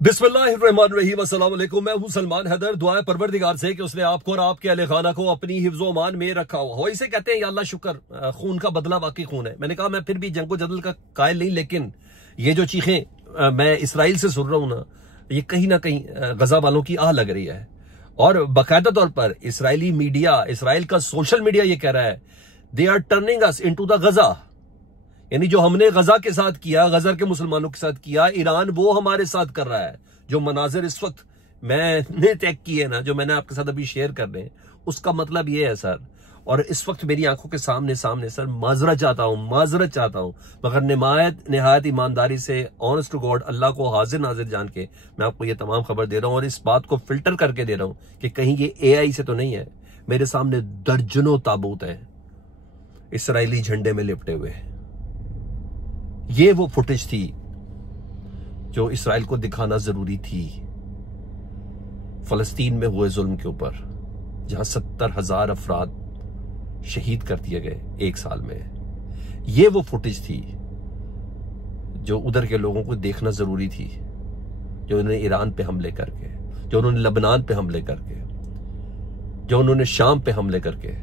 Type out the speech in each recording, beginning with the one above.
बिस्मिल्लाहिर्रहमानिर्रहीम, अस्सलाम वालेकुम। मैं हूं सलमान हैदर। दुआएं परवरदिगार से कि उसने आपको और आपके अहले खाना को अपनी हिफ्ज़ो अमान में रखा हो। इसे कहते हैं या अल्लाह शुक्र, खून का बदला वाकई खून है। मैंने कहा मैं फिर भी जंगो जदल का कायल नहीं, लेकिन ये जो चीखें मैं इसराइल से सुन रहा हूं ना, ये कहीं ना कहीं गजा वालों की आह लग रही है। और बाकायदा तौर पर इसराइली मीडिया, इसराइल का सोशल मीडिया ये कह रहा है they are turning us into the Gaza. यानी जो हमने गजा के साथ किया, गजर के मुसलमानों के साथ किया, ईरान वो हमारे साथ कर रहा है। जो मनाजिर इस वक्त मैंने चेक किए ना, जो मैंने आपके साथ अभी शेयर कर रहे हैं, उसका मतलब ये है सर। और इस वक्त मेरी आंखों के सामने सर माजरत चाहता हूं, मगर निहायत ईमानदारी से, ऑनेस्ट टू गॉड, अल्लाह को हाजिर नाजिर जान के मैं आपको ये तमाम खबर दे रहा हूं। और इस बात को फिल्टर करके दे रहा हूं कि कहीं ये AI से तो नहीं है। मेरे सामने दर्जनों ताबूत हैं इसराइली झंडे में लिपटे हुए। ये वो फुटेज थी जो इसराइल को दिखाना जरूरी थी फलस्तीन में हुए जुल्म के ऊपर, जहां 70,000 अफराद शहीद कर दिए गए एक साल में। ये वो फुटेज थी जो उधर के लोगों को देखना जरूरी थी, जो उन्होंने ईरान पे हमले करके, जो उन्होंने लबनान पे हमले करके, जो उन्होंने शाम पे हमले करके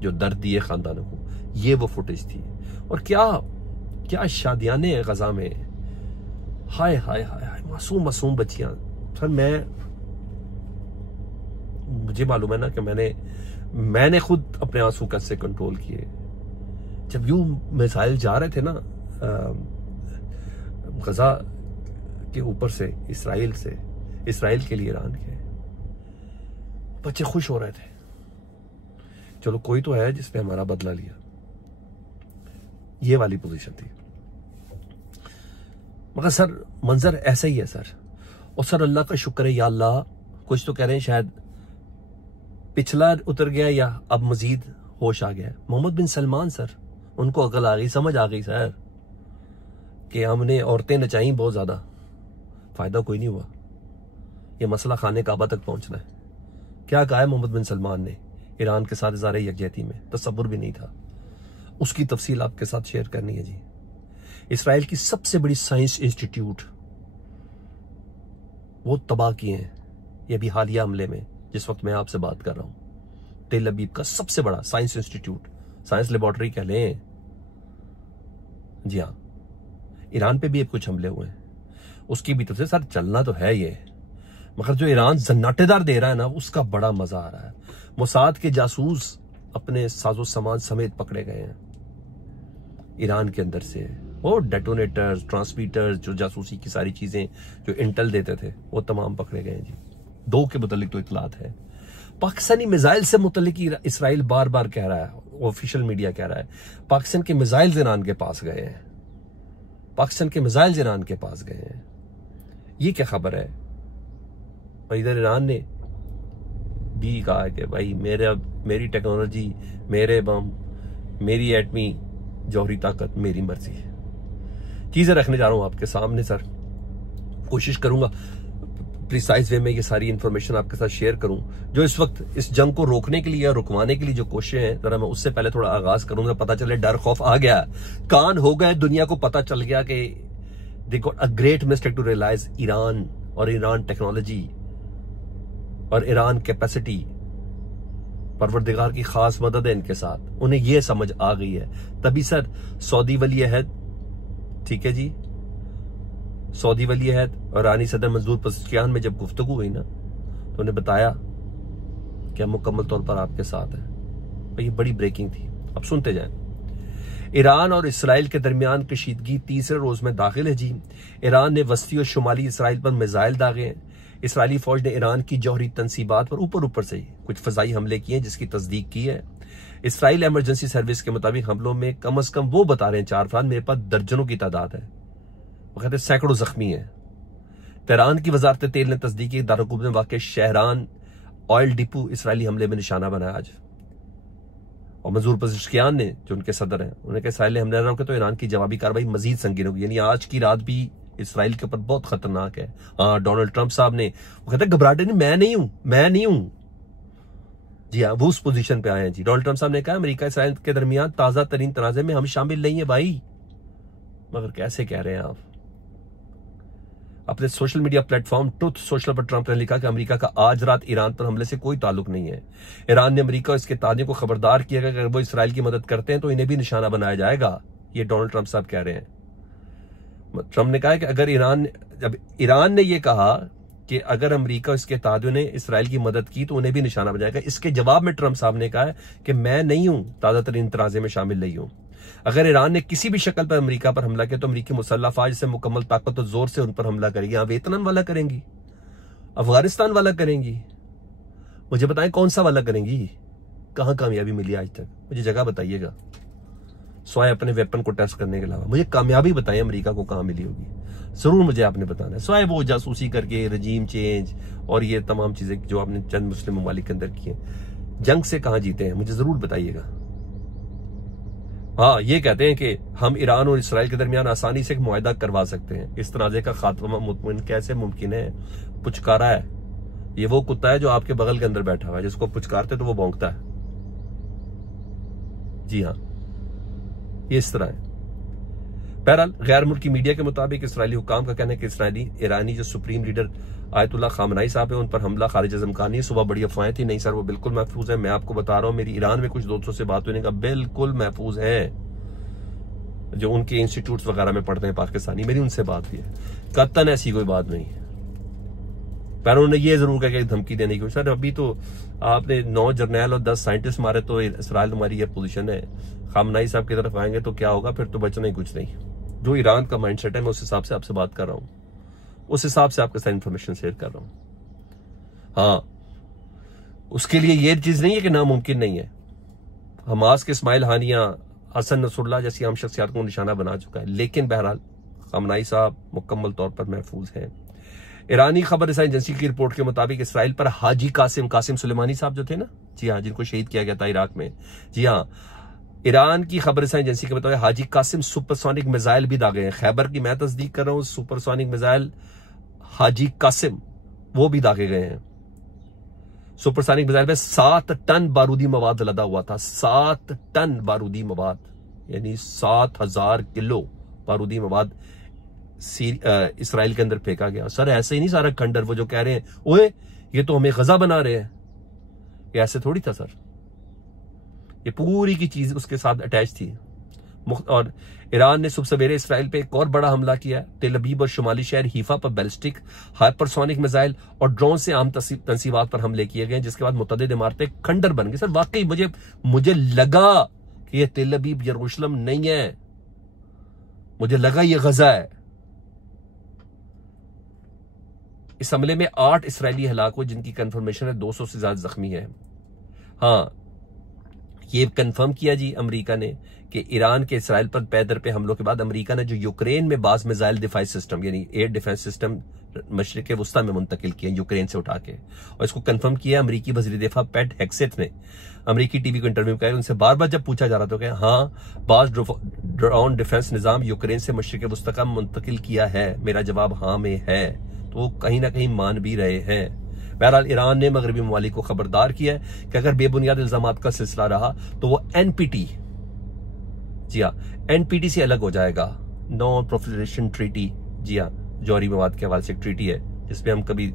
जो दर्द दिए खानदानों को, ये वो फुटेज थी। और क्या शादियाने हैं गजा में, हाय हाय हाय हाय, मासूम बच्चियां। सर मुझे मालूम है ना कि मैंने खुद अपने आंसू कैसे कंट्रोल किए जब यूं मिसाइल जा रहे थे ना गजा के ऊपर से, इसराइल के लिए ईरान के बच्चे खुश हो रहे थे, चलो कोई तो है जिसने हमारा बदला लिया। ये वाली पोजीशन थी। मगर सर मंजर ऐसा ही है सर। और सर अल्लाह का शुक्र है, या अल्लाह, कुछ तो कह रहे हैं शायद पिछला उतर गया या अब मजीद होश आ गया। मोहम्मद बिन सलमान सर, उनको अकल आ गई, समझ आ गई सर कि हमने औरतें नचाई बहुत ज्यादा, फायदा कोई नहीं हुआ। ये मसला खाने काबा तक पहुंचना है। क्या कहा है मोहम्मद बिन सलमान ने ईरान के साथ इज़हार यकजहती में? तसव्वुर भी नहीं था। उसकी तफसील आपके साथ शेयर करनी है जी। इसराइल की सबसे बड़ी साइंस इंस्टीट्यूट वो तबाह किए हैं ये भी हालिया हमले में, जिस वक्त मैं आपसे बात कर रहा हूं। तेल अबीब का सबसे बड़ा साइंस इंस्टीट्यूट, साइंस लेबोरेटरी कह लें, जी हाँ, ईरान पे भी अब कुछ हमले हुए हैं। उसकी भी तरफ से सर चलना तो है ये, मगर जो ईरान जन्नाटेदार दे रहा है ना, उसका बड़ा मजा आ रहा है। मोसाद के जासूस अपने साजो सामान समेत पकड़े गए हैं ईरान के अंदर से। वो डेटोनेटर्स, ट्रांसमीटर्स, जो जासूसी की सारी चीजें जो इंटेल देते थे, वो तमाम पकड़े गए हैं जी। 2 के मुतालिक तो इतलात है। पाकिस्तानी मिसाइल से मुतालिक इसराइल बार बार कह रहा है, ऑफिशियल मीडिया कह रहा है पाकिस्तान के मिसाइल ईरान के पास गए हैं, पाकिस्तान के मिसाइल ईरान के पास गए हैं। ये क्या खबर है? और इधर ईरान ने भी कहा कि भाई मेरी टेक्नोलॉजी, मेरे बम, मेरी एटमी जौहरी ताकत, मेरी मर्जी है। चीजें रखने जा रहा हूं आपके सामने सर। कोशिश करूंगा प्रिसाइज वे में ये सारी इंफॉर्मेशन आपके साथ शेयर करूं। जो इस वक्त इस जंग को रोकने के लिए, रुकवाने के लिए जो कोशिशें हैं, जरा मैं उससे पहले थोड़ा आगाज करूंगा। पता चले डर खौफ आ गया, कान हो गए, दुनिया को पता चल गया कि they got a great mistake to realize Iran और ईरान टेक्नोलॉजी और ईरान कैपेसिटी, परवरदिगार की खास मदद है इनके साथ। उन्हें यह समझ आ गई है। तभी सर सऊदी वली अहद, ठीक है जी, सऊदी वली अहद और रानी सदर मंजूर पज़ेश्कियान में जब गुफ्तगू हुई ना, तो उन्हें बताया कि हम मुकम्मल तौर पर आपके साथ हैं। ये बड़ी ब्रेकिंग थी। अब सुनते जाएं। ईरान और इसराइल के दरमियान कशीदगी तीसरे रोज में दाखिल है जी। ईरान ने वस्ती और शुमाली इसराइल पर मिसाइल दागे हैं। इसराइली फौज ने ईरान की जौहरी तनसीबात पर ऊपर से ही कुछ फजाई हमले किए हैं, जिसकी तस्दीक की है। इसराइल इमरजेंसी सर्विस के मुताबिक हमलों में कम अज कम वो बता रहे हैं 4 अफराद, मेरे पास दर्जनों की तादाद है, वो कहते हैं सैकड़ों जख्मी हैं। तेहरान की वजारत तेल ने तस्दीक की दारकूब में वाक़ शहरान ऑयल डिपो इसराइली हमले में निशाना बनाया आज। और मंजूर पज़ेश्कियान ने, जो उनके सदर हैं, उन्होंने कहा इसराइली हमले न रोके तो ईरान की जवाबी कार्रवाई मजीद संगीन होगी। यानी आज की रात भी इसराइल के ऊपर बहुत खतरनाक है। हाँ, डोनाल्ड ट्रंप साहब ने, वो कहते हैं घबराहट नहीं, मैं नहीं हूं। जी हाँ, वो उस पोजीशन पे आए हैं जी। डोनाल्ड ट्रंप साहब ने कहा अमेरिका इसराइल के दरमियान ताजा तरीन तनाज़े में हम शामिल नहीं है भाई। मगर कैसे कह रहे हैं आप? अपने social media platform truth social पर ट्रंप ने लिखा कि अमेरिका का आज रात ईरान पर हमले से कोई ताल्लुक नहीं है। ईरान ने अमेरिका और इसके ताजियों को खबरदार किया कि अगर वो इसराइल की मदद करते हैं तो इन्हें भी निशाना बनाया जाएगा। ये डोनाल्ड ट्रंप साहब कह रहे हैं। ट्रंप ने कहा कि अगर जब ईरान ने यह कहा कि अगर अमेरिका और इसके ताजियों ने इसराइल की मदद की तो उन्हें भी निशाना बनाया जाएगा, इसके जवाब में ट्रंप साहब ने कहा है कि मैं नहीं हूं, ताजा तरीन तनाज़े में शामिल नहीं हूं। अगर ईरान ने किसी भी शक्ल पर अमेरिका पर हमला किया तो अमेरिकी मुसल्लह अफवाज से मुकम्मल ताकत और जोर से उन पर हमला करेगी। यहाँ वियतनाम वाला करेंगी, अफगानिस्तान वाला करेंगी, मुझे बताएं कौन सा वाला करेंगी? कहां कामयाबी मिली आज तक? मुझे जगह बताइएगा, स्वाय अपने वेपन को टेस्ट करने के अलावा मुझे कामयाबी बताएं अमेरिका को कहां मिली होगी, जरूर मुझे आपने बताना है। स्वाय वो जासूसी करके रजीम चेंज और ये तमाम चीजें जो आपने चंद मुस्लिम ममालिक के अंदर की हैं, जंग से कहां जीते हैं मुझे जरूर बताइएगा। हाँ, ये कहते हैं कि हम ईरान और इसराइल के दरमियान आसानी से एक मुआहदा करवा सकते हैं। इस तनाज़े का खात्मा मुतमिन कैसे मुमकिन है? पुचकारा है। ये वो कुत्ता है जो आपके बगल के अंदर बैठा हुआ है, जिसको पुचकारते तो वो भौंकता है। जी हाँ, ये इस तरह है। बहरहाल गैर मुल्की मीडिया के मुताबिक इसराइली हुकाम का कहना है कि ईरानी जो सुप्रीम लीडर आयतुल्लाह खामनाई साहब है उन पर हमला खारिज इम्कान नहीं है। सुबह बड़ी अफवाहें थी, नहीं सर वो बिल्कुल महफूज है। मैं आपको बता रहा हूं, मेरी ईरान में कुछ दोस्तों से बात होने का बिल्कुल महफूज है, जो उनके इंस्टीट्यूट वगैरह में पढ़ते हैं पाकिस्तानी, मेरी उनसे बात हुई है, कतन ऐसी कोई बात नहीं है। पर उन्होंने ये जरूर कहा कि धमकी देने की, सर अभी तो आपने 9 जर्नैल और 10 साइंटिस्ट मारे तो इसराइल हमारी ये पोजीशन है, खामनाई साहब की तरफ आएंगे तो क्या होगा? फिर तो बचना ही कुछ नहीं। जो ईरान का माइंडसेट है मैं उस हिसाब से आपसे बात कर रहा हूं, उस हिसाब से आपके साथ इंफॉर्मेशन शेयर कर रहा हूं। हाँ, उसके लिए ये चीज नहीं है कि नामुमकिन नहीं है। हमास के इस्माइल हानिया, हसन नसरुल्लाह जैसी आम शख्सियात को निशाना बना चुका है, लेकिन बहरहाल खामनाई साहब मुकम्मल तौर पर महफूज हैं। ईरानी खबर रसाई एजेंसी की रिपोर्ट के मुताबिक इसराइल पर हाजी कासिम सुलेमानी साहब जो थे ना, जी हाँ, जिनको शहीद किया गया था इराक में, जी हाँ, ईरान की खबर रसाई एजेंसी के मुताबिक हाजी कासिम सुपरसोनिक मिसाइल भी दागे हैं। खैबर की मैं तस्दीक कर रहा हूं, सुपरसोनिक मिसाइल हाजी कासिम वो भी दागे गए हैं। सुपरसोनिक मिसाइल में 7 टन बारूदी मवाद लदा हुआ था। 7 टन बारूदी मवाद, यानी 7000 किलो बारूदी मवाद इसराइल के अंदर फेंका गया। सर ऐसे ही नहीं सारा खंडर, वो जो कह रहे हैं ओए ये तो हमें गजा बना रहे हैं, ये ऐसे थोड़ी था सर, ये पूरी की चीज उसके साथ अटैच थी। और ईरान ने सुबह सवेरे इसराइल पे एक और बड़ा हमला किया। तेल अवीव और शुमाली शहर हीफा पर बैलिस्टिक, हाइपरसोनिक मिसाइल और ड्रोन से आम तंसीबात पर हमले किए गए, जिसके बाद मुतअद्दिद इमारतें खंडर बन गई। सर वाकई मुझे लगा कि ये तेल अवीव यरूशलेम नहीं है, मुझे लगा ये गजा है। इस हमले में 8 इसराइली हलाक हुए, जिनकी कंफर्मेशन है 200 से ज्यादा जख्मी है। हाँ, ये कंफर्म किया जी अमेरिका ने कि ईरान के इसराइल पर पैदर पे हमलों के बाद अमेरिका ने जो यूक्रेन में बाज मिसाइल डिफेंस सिस्टम यानी एयर डिफेंस सिस्टम मशरिक वस्ता में मुंतकिल किए यूक्रेन से उठा के, और इसको कंफर्म किया अमेरिकी वज़ीर दिफा पैट हेग्सेथ ने अमेरिकी टीवी को इंटरव्यू किया। उनसे बार बार जब पूछा जा रहा था कि हाँ बाज ड्रोन डिफेंस निजाम यूक्रेन से मशरिक वस्ता का मुंतकिल किया है, मेरा जवाब हाँ में है, तो वो कहीं ना कहीं मान भी रहे हैं। बहरहाल ईरान ने मगरबी ममालिक को खबरदार किया है कि अगर बेबुनियाद इल्जामात का सिलसिला रहा तो वो एनपीटी, जी हाँ, एनपीटी से अलग हो जाएगा, नॉन प्रोलिफरेशन ट्रीटी। जी हाँ, जौहरी मवाद के हवाले से एक ट्रीटी है जिसमें हम कभी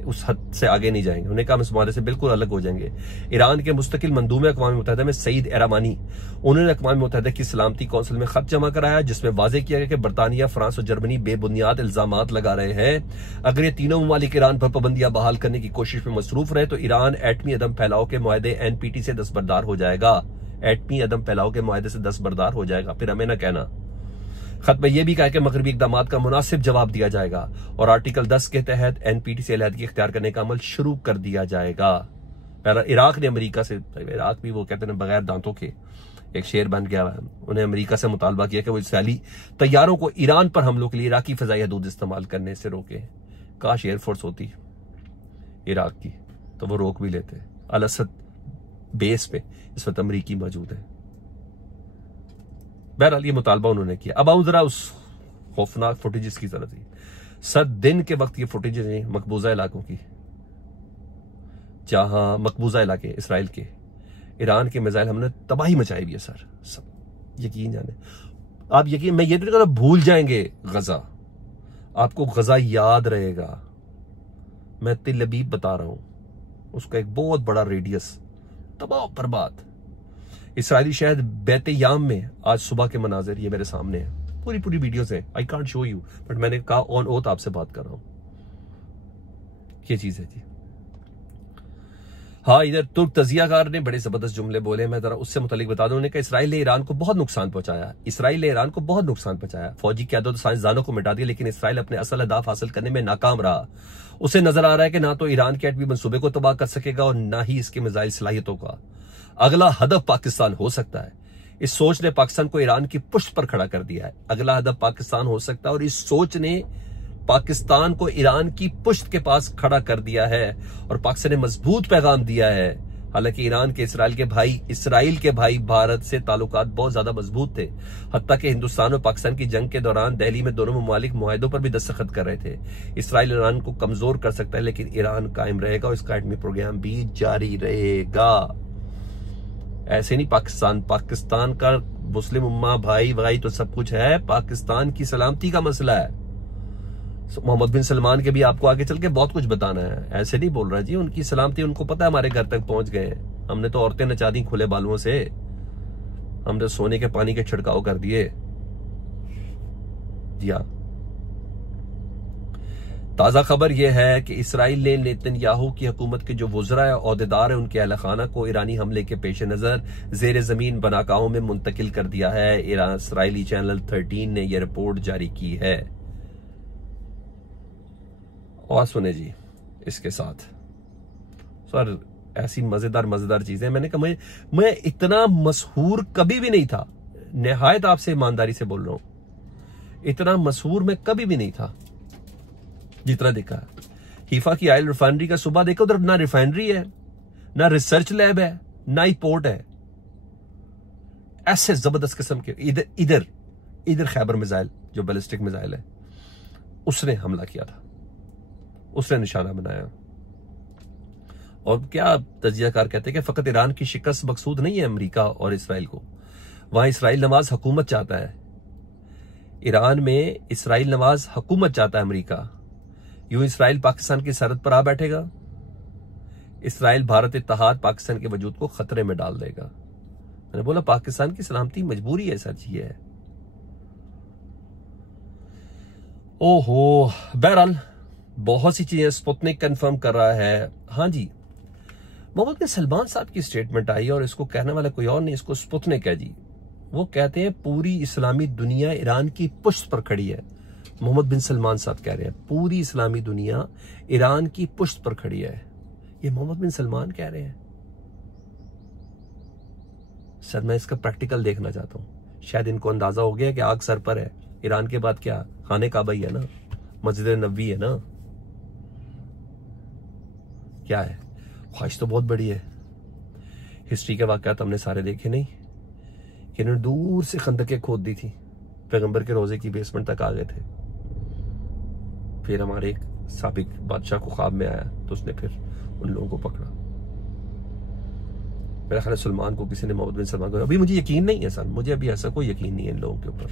उस हद से आगे नहीं जाएंगे। उन्हें कहा हम इस मामले से बिल्कुल अलग हो जाएंगे। ईरान के मुस्तकिल मंदूबे अक़वाम मुत्तहिदा में सईद एरामानी, उन्होंने अक़वाम मुत्तहिदा की सलामती कौंसिल में खत जमा कराया, जिसमें वाज़ेह किया गया कि बरतानिया, फ्रांस और जर्मनी बेबुनियाद इल्जामात लगा रहे हैं। अगर ये तीनों ममालिक ईरान पर पाबंदियां बहाल करने की कोशिश में मसरूफ रहे तो ईरान एटमी अदम फैलाव के मुआहदे एनपीटी से दस्तबरदार हो जाएगा। एटमी अदम फैलाव के मुआहदे से दस्तबरदार हो जाएगा, फिर हमें ना कहना। खत में यह भी कहा कि मगरबी इक़दामात का मुनासिब जवाब दिया जाएगा और आर्टिकल 10 के तहत एनपीटी से अलहदगी इख्तियार करने का अमल शुरू कर दिया जाएगा। पहला इराक ने अमेरिका से, इराक भी वो कहते हैं बगैर दांतों के एक शेर बन गया, उन्हें अमेरिका से मुतालबा किया कि वो इसराइली तैयारों को ईरान पर हमलों के लिए इराकी फ़ज़ाई हदूद इस्तेमाल करने से रोके। काश एयरफोर्स होती इराक की तो वो रोक भी लेते। अल असद बेस पे इस वक्त अमरीकी मौजूद है। बहरहाल ये मुतालबा उन्होंने किया। अब आऊं जरा उस खौफनाक फुटेजेस की तरफ ही। सर दिन के वक्त ये फुटेजेस हैं मकबूजा इलाकों की, जहां मकबूजा इलाके इसराइल के ईरान के मिसाइल हमने तबाही मचाई हुई है। सर सब यकीन जाने, आप यकीन, मैं ये तो नहीं कहता भूल जाएंगे गजा, आपको गजा याद रहेगा, मैं तिल अबीब बता रहा हूं, उसका एक बहुत बड़ा रेडियस तबाह बर्बाद। इसराइली शहर बैत याम में आज सुबह के मनाजिर ये मेरे सामने है, पूरी पूरी वीडियोस है, I can't show you, but मैंने कहा ऑन ओथ आपसे बात कर रहा हूं, ये चीज है जी। हाँ, इधर तुर्क तजियाकार ने बड़े जबरदस्त जुमले बोले, मैं जरा उससे मुतालिक बता दूं। उन्होंने कहा इसराइल ने ईरान को बहुत नुकसान पहुंचाया, इसराइल ने ईरान को बहुत नुकसान पहुंचाया, फौजी क़यादत तो साइंसदानों को मिटा दिया, लेकिन इसराइल अपने असल अहदाफ हासिल करने में नाकाम रहा। उसे नजर आ रहा है कि ना तो ईरान के एटमी मंसूबे को तबाह कर सकेगा और ना ही इसके मिसाइल सलाहियतों का। अगला हदफ पाकिस्तान हो सकता है। इस सोच ने पाकिस्तान को ईरान की पुष्ट पर खड़ा कर दिया है। अगला हदफ पाकिस्तान हो सकता है और इस सोच ने पाकिस्तान को ईरान की पुष्ट के पास खड़ा कर दिया है और पाकिस्तान ने मजबूत पैगाम दिया है। हालांकि ईरान के इसराइल के भाई भारत से ताल्लुकात बहुत ज्यादा मजबूत थे, हत्ता कि हिंदुस्तान और पाकिस्तान की जंग के दौरान दिल्ली में दोनों ममालिक मुआहिदों पर भी दस्तखत कर रहे थे। इसराइल ईरान को कमजोर कर सकता है, लेकिन ईरान कायम रहेगा और इसका एटमी प्रोग्राम भी जारी रहेगा। ऐसे नहीं पाकिस्तान का मुस्लिम उम्मा भाई तो सब कुछ है, पाकिस्तान की सलामती का मसला है। मोहम्मद बिन सलमान के भी आपको आगे चल के बहुत कुछ बताना है, ऐसे नहीं बोल रहा जी, उनकी सलामती उनको पता है, हमारे घर तक पहुंच गए। हमने तो औरतें नचा दी खुले बालुओं से, हमने सोने के पानी के छिड़काव कर दिए। जी हाँ, ताजा खबर यह है कि इसराइल ने नेतन्याहू की हुकूमत के जो वुज़रा है, ओहदेदार है, उनके अहलखाना को ईरानी हमले के पेश नजर जेर जमीन बनाकाहों में मुंतकिल कर दिया है। इसराइली चैनल 13 ने यह रिपोर्ट जारी की है। और सुने जी इसके साथ सर ऐसी मजेदार चीजें, मैंने कहा मैं इतना मशहूर कभी भी नहीं था, निहायत आपसे ईमानदारी से बोल रहा हूं, इतना मशहूर मैं कभी भी नहीं था जितना देखा। हीफा की ऑयल रिफाइनरी का सुबह देखो, उधर ना रिफाइनरी है, ना रिसर्च लैब है, ना ही पोर्ट है। ऐसे जबरदस्त किस्म के इधर खैबर मिसाइल जो बैलिस्टिक मिसाइल है उसने हमला किया था, उसने निशाना बनाया। और क्या तजियाकार कहते हैं कि फकत ईरान की शिकस्त मकसूद नहीं है अमेरिका और इसराइल को, वहां इसराइल नवाज हुकूमत चाहता है। ईरान में इसराइल नवाज हुकूमत चाहता है अमेरिका। यूं इसराइल पाकिस्तान की सरहद पर आ बैठेगा, इसराइल भारत इत्तेहाद पाकिस्तान के वजूद को खतरे में डाल देगा। मैंने बोला पाकिस्तान की सलामती मजबूरी है, सच ये है। ओहो, बहरहाल बहुत सी चीजें स्पुतनिक कंफर्म कर रहा है। हाँ जी, मोहम्मद बिन सलमान साहब की स्टेटमेंट आई और इसको कहने वाला कोई और नहीं, इसको स्पुतनिक है जी। वो कहते हैं पूरी इस्लामी दुनिया ईरान की पुष्ट पर खड़ी है। मोहम्मद बिन सलमान साहब कह रहे हैं पूरी इस्लामी दुनिया ईरान की पुष्ट पर खड़ी है। ये मोहम्मद बिन सलमान कह रहे हैं। सर मैं इसका प्रैक्टिकल देखना चाहता हूं। शायद इनको अंदाजा हो गया कि आग सर पर है। ईरान के बाद क्या खाने काबा ही है ना, मस्जिद नबवी है ना, क्या है। ख्वाहिश तो बहुत बड़ी है। हिस्ट्री के वाकयात हमने सारे देखे नहीं कि इन्होंने दूर से खंदकें खोद दी थी, पैगंबर के रोजे की बेसमेंट तक आ गए थे। फिर हमारे एक साबिक बादशाह को ख्वाब में आया तो उसने फिर उन लोगों को पकड़ा। मेरा ख्याल सलमान को किसी ने, मोहम्मद बिन सलमान को, अभी मुझे यकीन नहीं है सर, मुझे अभी ऐसा कोई यकीन नहीं है इन लोगों के ऊपर,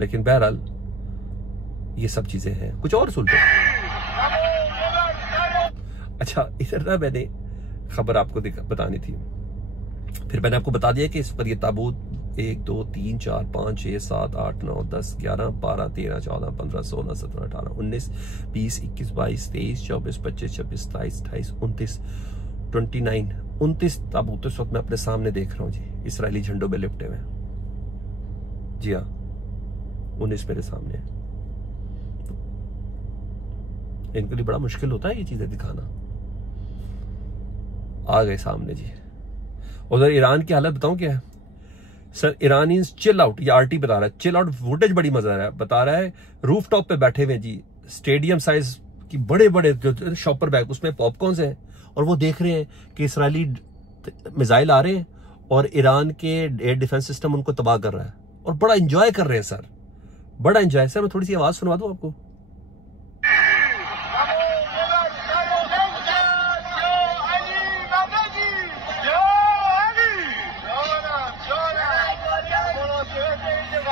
लेकिन बहरहाल ये सब चीजें हैं। कुछ और सुनते हैं। अच्छा, इधर ना मैंने खबर आपको बतानी थी, फिर मैंने आपको बता दिया कि इस पर ये ताबूत 1 2 3 4 5 6 7 8 9 10 11 12 13 14 15 16 17 18 19 20 21 22 23 24 25 26 27 28 29 29 29 ताबूत इस वक्त मैं अपने सामने देख रहा हूँ जी, इसराइली झंडों में लिपटे हुए। जी हाँ, 19 मेरे सामने है। इनके लिए बड़ा मुश्किल होता है ये चीजें दिखाना। आ गए सामने जी। उधर ईरान की हालत बताऊं क्या है सर, ईरानीज चिल आउट, ये आरटी बता रहा है, चिल आउट फुटेज बड़ी मजा है, बता रहा है रूफ टॉप पे बैठे हुए जी, स्टेडियम साइज की बड़े बड़े शॉपर बैग, उसमें पॉपकॉर्न्स हैं और वो देख रहे हैं कि इसराइली मिसाइल आ रहे हैं और ईरान के एयर डिफेंस सिस्टम उनको तबाह कर रहा है और बड़ा एंजॉय कर रहे हैं सर, बड़ा एंजॉय। सर मैं थोड़ी सी आवाज सुनवा दूं आपको।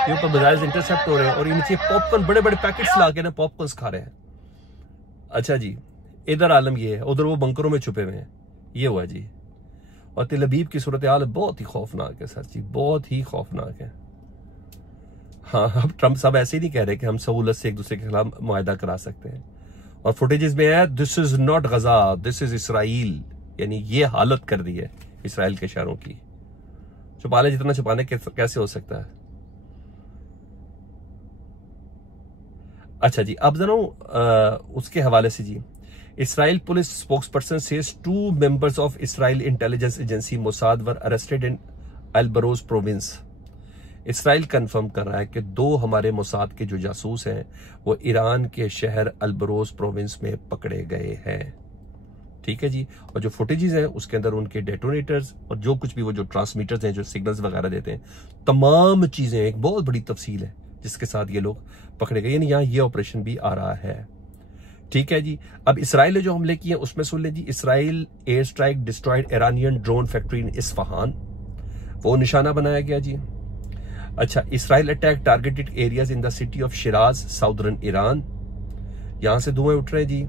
ये ऊपर मिसाइल्स इंटरसेप्ट हो रहे हैं और ये नीचे पॉपकॉर्न बड़े बड़े पैकेट्स ला के ना पॉपकॉर्न खा रहे हैं। अच्छा जी, इधर आलम ये है, उधर वो बंकरों में छुपे हुए हैं। ये हुआ जी। और तेल अवीव की सूरत हाल बहुत ही खौफनाक है सर जी, बहुत ही खौफनाक है। हाँ, अब ट्रंप साहब ऐसे ही नहीं कह रहे कि हम सहूलत से एक दूसरे के खिलाफ मुआहदा करा सकते हैं। और फुटेजेस में है, this is not Gaza, this is Israel, यानी ये हालत कर दी है इसराइल के शहरों की। छुपा ले जितना छुपाने कैसे हो सकता है। अच्छा जी, अब जरा उसके हवाले से जी, Israel police spokesperson says 2 members of Israel intelligence agency Mossad were arrested in Alborz province. Israel confirm कर रहा है कि 2 हमारे मोसाद के जो जासूस हैं वो ईरान के शहर अल-बरोज प्रोविंस में पकड़े गए हैं। ठीक है जी। और जो फुटेजेस हैं उसके अंदर उनके डेटोनेटर्स और जो कुछ भी वो जो ट्रांसमीटर्स हैं जो सिग्नल्स वगैरह देते हैं, तमाम चीजें, एक बहुत बड़ी तफसील है जिसके साथ ये लोग पकड़े गए। यानी यहाँ ये ऑपरेशन भी आ रहा है। ठीक है जी। अब इसराइल ने जो हमले किए उसमें सुन लें जी, Israel air strike destroyed Iranian drone factory in Isfahan, वो निशाना बनाया गया जी। अच्छा, Israel attack targeted areas in the city of Shiraz southern Iran, यहां से धुएं उठ रहे जी।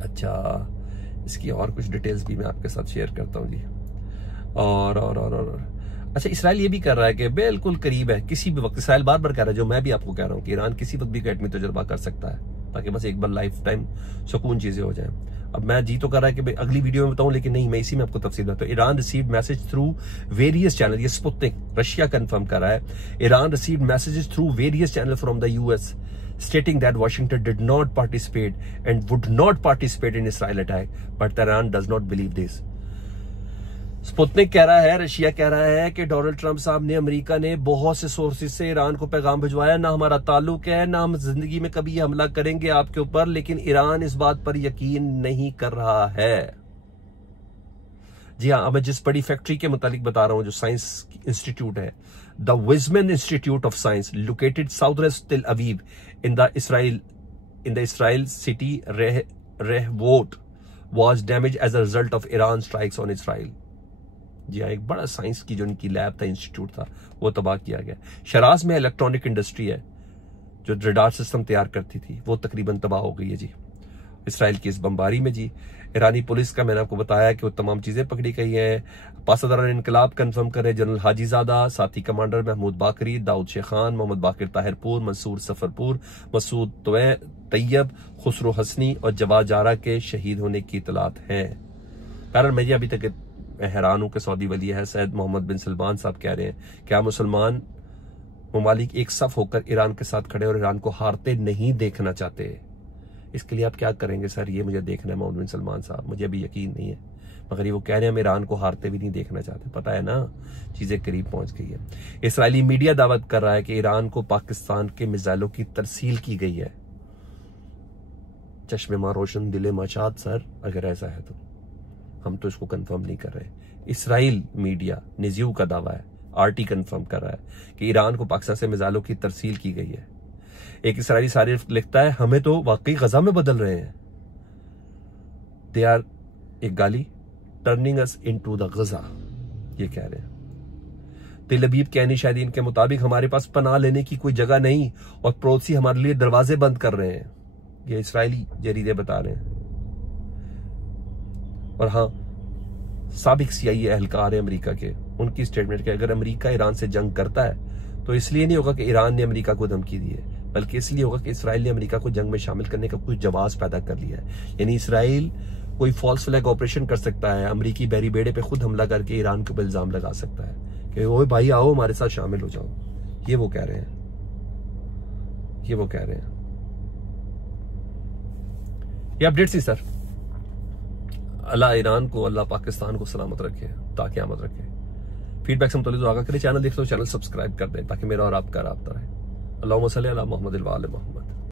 अच्छा, इसकी और कुछ डिटेल्स भी मैं आपके साथ शेयर करता हूं जी। और अच्छा, इसराइल ये भी कर रहा है कि बिल्कुल करीब है, किसी भी वक्त इसराइल बार बार कह रहा है, जो मैं भी आपको कह रहा हूं कि ईरान किसी वक्त भी एटमी तजुर्बा कर सकता है, ताकि बस एक बार लाइफ टाइम सुकून चीजें हो जाएं। अब मैं जी तो कर रहा है कि भाई अगली वीडियो में बताऊं, लेकिन नहीं, मैं इसी में आपको तफसील बताता हूं। Iran received message through various channel, ये स्पुतनिक रशिया कंफर्म कर रहा है, Iran received messages through various channel from the US stating that Washington did not participate and would not participate in Israel attack, but Iran does not believe this. Sputnik कह रहा है, Russia कह रहा है कि डोनाल्ड ट्रंप साहब ने, America ने बहुत से सोर्सेज से ईरान को पैगाम भिजवाया, ना हमारा ताल्लुक है, ना हम जिंदगी में कभी हमला करेंगे आपके ऊपर, लेकिन ईरान इस बात पर यकीन नहीं कर रहा है। जी हाँ, अब मैं जिस बड़ी फैक्ट्री के मुतालिक बता रहा हूं, जो साइंस इंस्टीट्यूट है, the Weizmann institute of science located south west Tel in the Israel city Rehovot was damaged as a result of Iran strikes on Israel। जी हाँ, एक बड़ा साइंस की जो उनकी लैब था, इंस्टीट्यूट था, वो तबाह किया गया। शराज में इलेक्ट्रॉनिक इंडस्ट्री है जो रडार सिस्टम तैयार करती थी, वो तकरीबन तबाह हो गई है जी इसराइल की इस बमबारी में जी। ईरानी पुलिस का मैंने आपको बताया कि वो तमाम चीजें पकड़ी गई हैं। पासदारान इनकलाब कंफर्म करे जनरल हाजीजादा, साथी कमांडर महमूद बाकरी, दाऊद शेखान, मोहम्मद बाकिर ताहिरपुर, मंसूर सफरपुर, मसूद तैयब, खुसरो हसनी और जवाद जारा के शहीद होने की इतलात हैं। कारण मैं अभी तक हैरान हूं कि सऊदी वली है सैयद मोहम्मद बिन सलमान साहब कह रहे हैं क्या मुसलमान ममालिक एक सफ होकर ईरान के साथ खड़े और ईरान को हारते नहीं देखना चाहते। इसके लिए आप क्या करेंगे सर, ये मुझे देखना है मोहम्मद बिन सलमान साहब, मुझे अभी यकीन नहीं है, मगर ये वो कह रहे हैं हम ईरान को हारते भी नहीं देखना चाहते। पता है ना, चीजें करीब पहुंच गई है। इसराइली मीडिया दावत कर रहा है कि ईरान को पाकिस्तान के मिसाइलों की तरसील की गई है। चश्मे मां रोशन दिले मचाद सर, अगर ऐसा है तो हम तो इसको कंफर्म नहीं कर रहे। इसराइल मीडिया निज़्यू का दावा है, आरटी कंफर्म कर रहा है कि ईरान को पाकिस्तान से मिसाइलों की तरसील की गई है। एक इसराइली सारिफ लिखता है, हमें तो वाकई गजा में बदल रहे हैं, दे आर एक गाली टर्निंग अस इनटू द गजा, ये कह रहे हैं। तेल अवीव के ऐनी शाहीन के मुताबिक हमारे पास पनाह लेने की कोई जगह नहीं और पड़ोसी हमारे लिए दरवाजे बंद कर रहे हैं, ये इसराइली जरीदे बता रहे हैं। और हाँ, साबिक CIA एहलकार है अमेरिका के, उनकी स्टेटमेंट के अगर अमेरिका ईरान से जंग करता है तो इसलिए नहीं होगा कि ईरान ने अमेरिका को धमकी दी है, बल्कि इसलिए होगा कि इसराइल ने अमेरिका को जंग में शामिल करने का कुछ जवाब पैदा कर लिया है। यानी इसराइल कोई फॉल्स फ्लैग ऑपरेशन कर सकता है, अमेरिकी बैरी बेड़े पे खुद हमला करके ईरान के ऊपर इल्जाम लगा सकता है कि ओए भाई आओ हमारे साथ शामिल हो जाओ। ये वो कह रहे हैं, ये वो कह रहे हैं। ये अपडेट थी सर। अल्लाह ईरान को, अल्लाह पाकिस्तान को सलामत रखे, ताकि आमद रखे। फीडबैक से मुतल्लिक़ दुआ करें, चैनल देख लो, चैनल सब्सक्राइब कर दें ताकि मेरा और आपका राब्ता रहे। अल्लाहुम्मा सल्ली अला मुहम्मद व आले मुहम्मद।